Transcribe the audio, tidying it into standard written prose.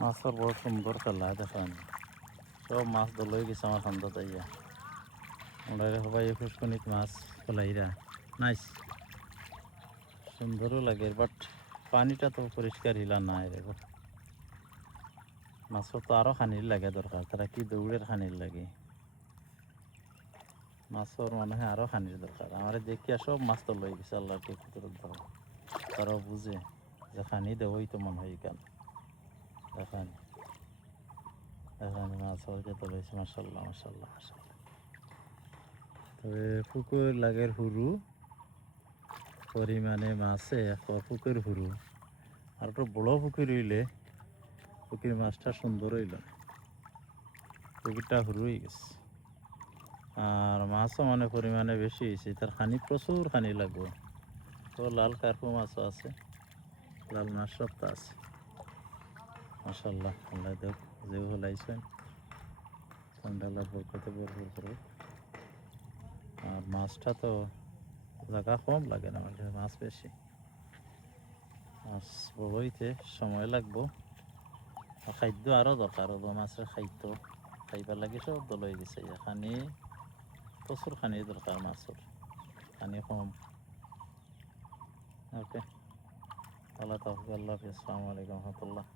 মাছের বড় সুন্দর খেলা দেখেন, সব মাছ দলই গেছে আমার ঠান্ডা তাইয়া। আমরা সবাই ফুসকুনিত মাছ ফলাইরা নাইস, সুন্দরও লাগে, বাট পানিটা তো পরিষ্কার হিলা নাই রে। মাছের তো আরও খানির লাগে দরকার, তারা কি দৌড়ের খানির লাগে, মাছের মনে হয় আরও খানির দরকার। আমার দেখিয়া সব মাছ তো লই গেছে, আল্লাহর কি কুদরত ধরো, তারাও বুঝে যে খানি দেবই তো মনে হয় কেন। দেখেন দেখেন মাছ তো লইছে, মাসাল্লাহ মাসাল্লাহ মাসাল্লাহ। তবে পুকুর লাগের হুরু পরিমাণে মাছে পুকুর হুরু, আর একটু বড় পুকুর হইলে পুকুর মাছটা সুন্দর হইল, পুকুরটা হুরু হয়ে গেছে। আর মাছও মানে পরিমাণে বেশি হয়েছে, তার খানি প্রচুর খানি লাগবে। তো লাল কার্পু মাছও আছে, লাল মাছ সবটা আছে। মাসাল্লাহ, আল্লাহ দেখ যেও হলাইছেন, ঠান্ডা বরকতে ভরপুর করুক। আর মাছটা তো জায়গা কম লাগে না, মানে মাছ বেশি, মাছ বড়ইতে সময় লাগবো। আর খাদ্য আরও দরকার হবো, মাছের খাদ্য খাইবার লাগে সব দল হয়ে গেছে। খানি প্রচুর খানি দরকার মাছের, খানি কম। ওকে, আল্লাহ তাফিক, আল্লাহ হাফিজ, আসসালামু আলাইকুম রহমতুল্লাহ।